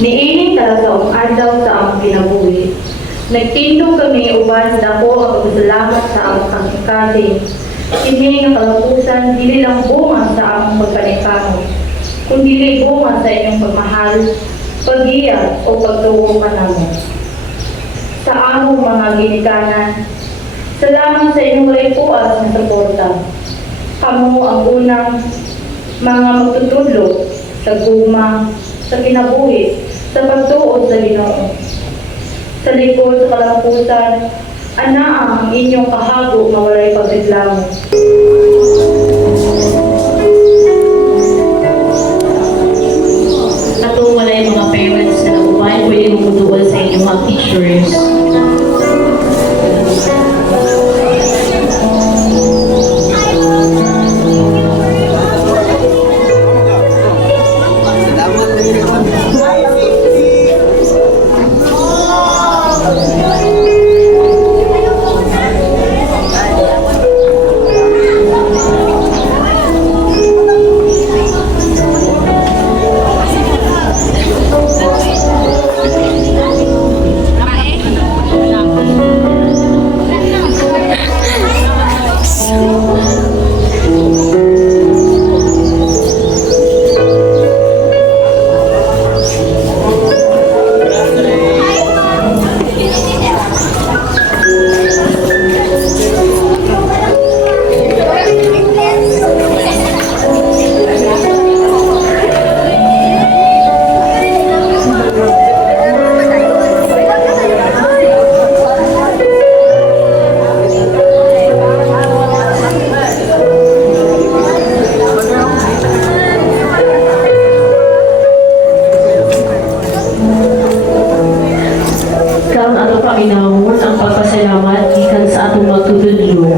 Niining talaga ang adlaw sa among kinabuhi. Nagtindog kami uban dako ang pagsalamat sa among kangkati. Kini nga kalapusan dili lang bunga sa among pagkanikamo, kundi dili bunga sa inyong pagmahal, paghiya o pagtuo kanamo. Sa among mga ginikanan, salamat sa inyong laipuas na suporta. Kamo ang unang mga magtutulog sa gugma, sa kinabuhi, sa pagtuod sa Ginoo. Sa likod sa kalampusan, anaa ang inyong kahago nga walay pagreklamo. Ato walay mga parents na naguban, pwede mo kutuol sa inyong mga teachers. Kang ato Panginoon ang pagpasalamat gikan sa atong magtutudlo.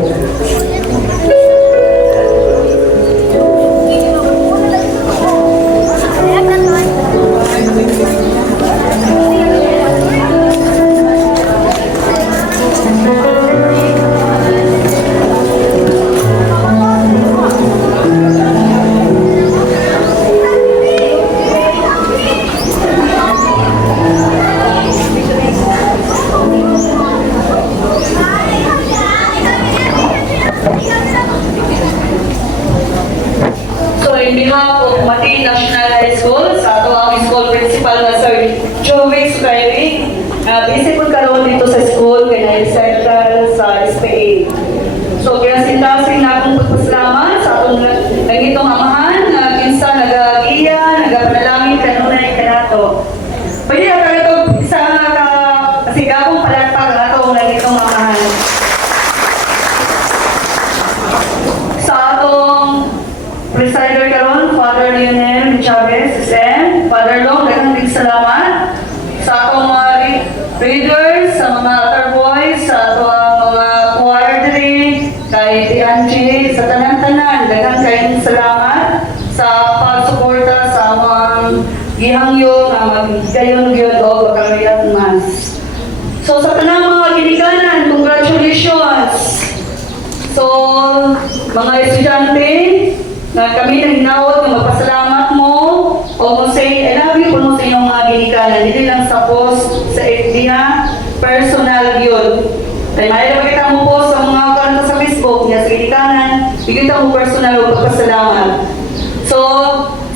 So in behalf of Mati National High School, sa ato ang school principal na Sir Jovic Riley, busy po karoon dito sa school kaya central sa SPA. So kinasitasin na akong pagpasalamat sa atong nangitong amahan na kinsa nag-iya, nag-panalangin kanunay kanato. Pwede na tayo ito isa nga kasigabong palagpag ang atong nangitong amahan. Sa atong presider karon, Father Lionel Chavez, SM, Father Long, daghang salamat sa atong mga readers, sa mga altar boys, sa atong mga choir diri, kay Angie, sa tanan-tanan, daghang kayong salamat sa pagsuporta sa among gihangyo nga maggayon gyud og pagkayat mas. So sa tanang mga ginikanan, congratulations. So mga estudyante, na kami nagnaot na magpasalamat mo o mo say, I love you kung mo sa inyong mga ginikanan. Hindi lang sa post, sa FB ha, personal yun. Kaya may kita mo post sa mga kanta sa Facebook niya sa ginikanan, bigyan mo personal o pagpasalamat. So,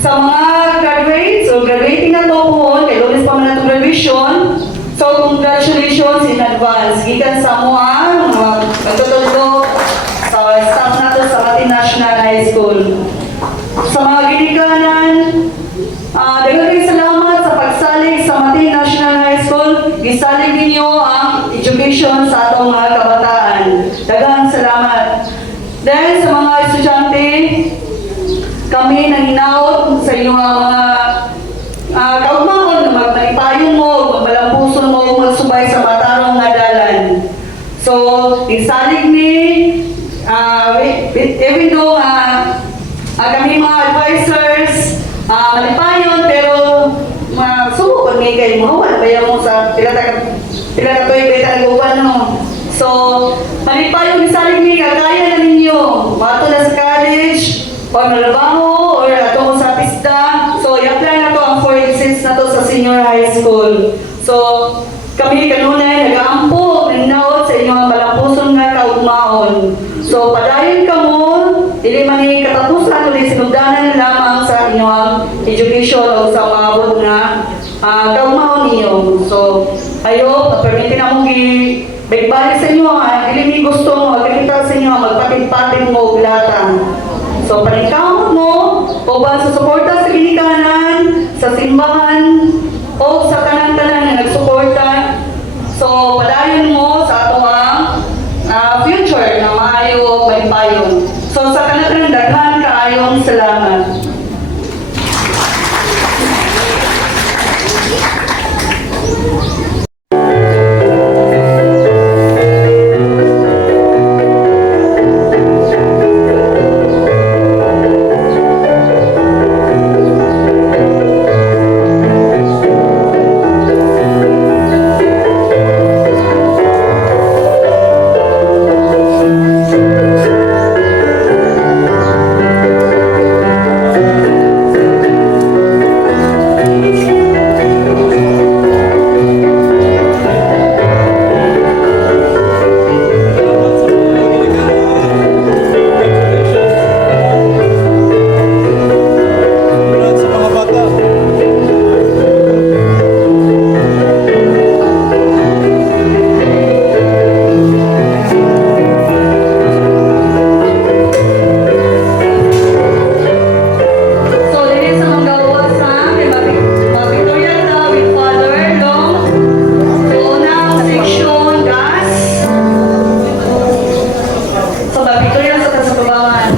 sa mga graduates o graduating na to po, kaya lunes pa man na graduation, so congratulations in advance. Gikan sa mga magtutulog sa staff na to sa ating National High School. Sa mga ginikanan, daghang salamat sa pagsalig sa Mati National High School. Gisalig ninyo ang education sa atong mga kabataan. Daghang salamat. Dahil sa mga estudyante, kami nanginaot sa inyong mga kaugmahon na magpayong mo, magmalampuson mo, magsubay sa matarong nga dalan. So, isalig ni even though kami mga advisors, malipayon, pero masubok ni kayo mo, wala ba mo sa pila ka to'y beta nag-uban, no? So, malipayon, isalig ni, kagaya na ninyo, mato na sa college, o nalabaho, or ato sa pista. So, i-apply na to ang 4 exits na to sa Senior High School. So, kami kanunay nag-aampo ng naot sa inyong malapuson nga kaugmaon. So, padayon ka mo, dili man ni katapusan ulit sinugdanan lamang sa inyong education o sa mga abot nga kaugmaon ninyo. So, ayo, permitin na mong i-balik sa inyo, dili ni gusto mo, kita sa inyo, magpatid-patid mo og latang. So, paningkamot mo, o ba sa suporta sa ginikanan, sa simbahan, o sa tanan-tanan na nagsuporta. So, padayon mo sa ato ang future na maayo o may payon. So, sa kanatang daghan kaayong salamat. Sa mga bata. So, dili sa mga gawasan, may mabituyan na with Father Long. So, unang section, gas. So, mabituyan sa kasatubangan.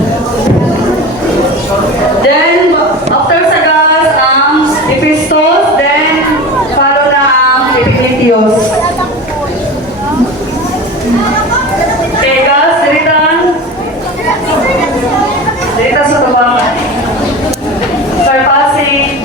Then, after sa gas, ang Epistos, then, follow na ang Epicletios. Okay, gas, diritan. Diritan sa tubangan. Sir Pasig.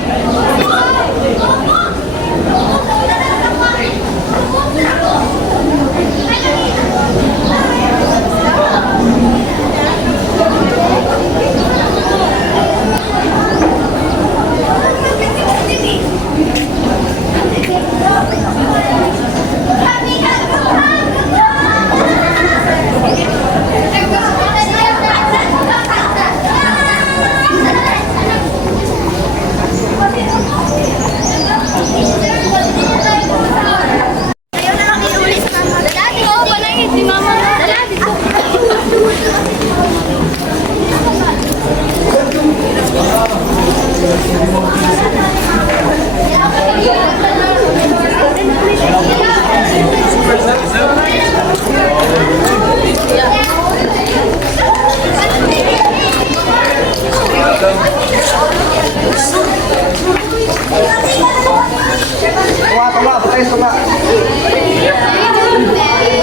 Ayaw na lang iulit sa mama. Dati ko, panay, si mama. Dati ko.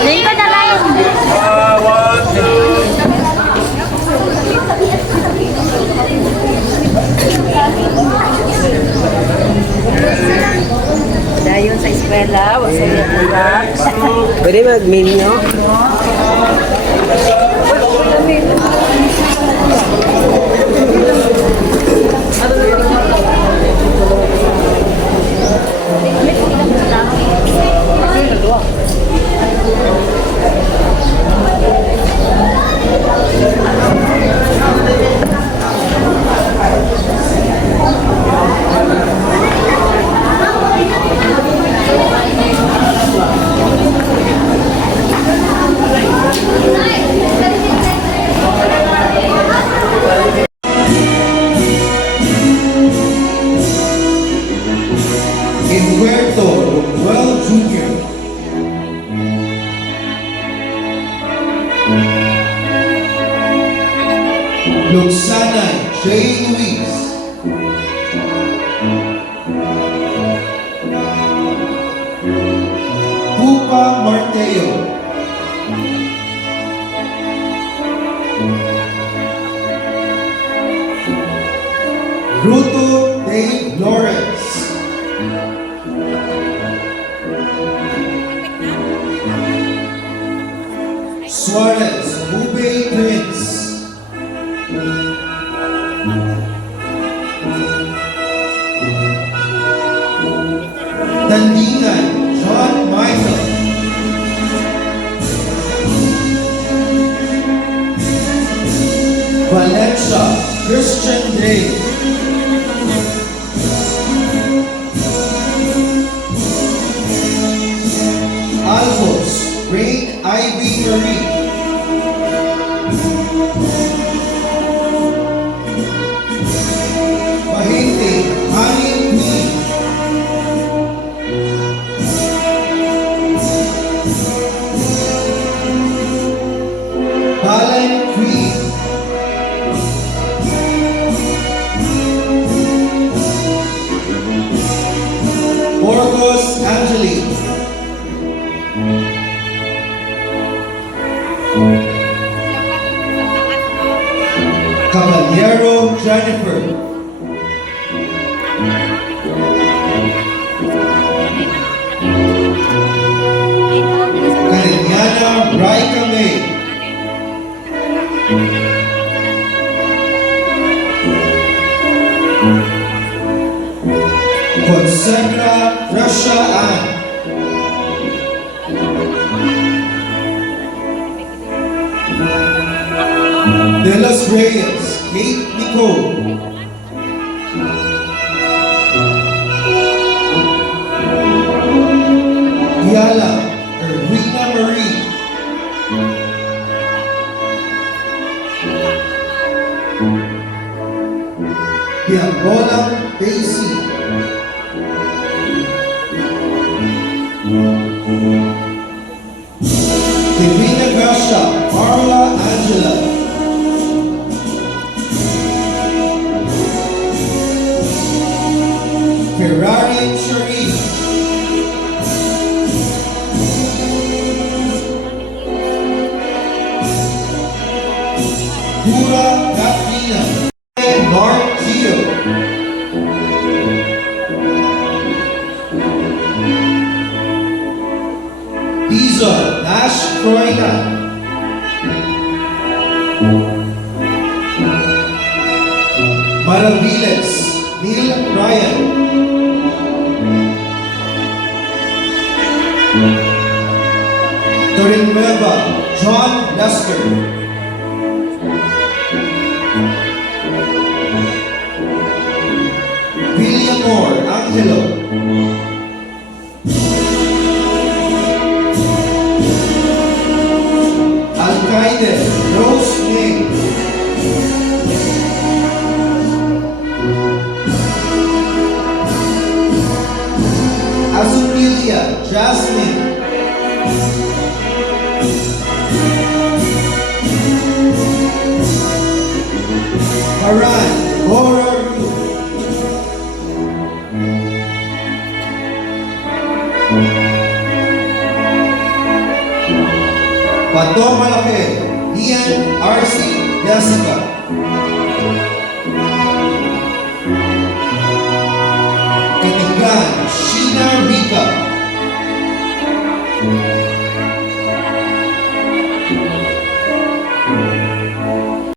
Ngayon ka na lang. Dayon sa eskwela, wag sa iyakulat. Pwede mag-menu? Eduardo Well Jr. Luxana J. Luis. Pupa Marteo. Ruto Dave Lawrence. Suarez Ube Prince. Tandingan, John Michael. Valencia, Christian Day. Alvos, Rain Ivy Marie. Mahinte, Hanin Queen. Balan Queen. Orgos Angeli. Caballero Jennifer. Calignana Raika May. Concentra Russia Ann. De Los Reyes, Kate Nicole. Diala, Erwina Marie. Diambola Daisy. Divina Gracia, Marla Angela. Ferrari Sharif. Pura Katrina. Mark Gio. Dizon Nash Croyna. Maraviles Neil Ryan. Nueva, John Lester. William Moore, Angelo. Alcaide, Rose May. Azumilia, Jasmine. Haran, Horror. Pato Malaki, Ian R.C. Jessica. Katigan, Sheena Rica.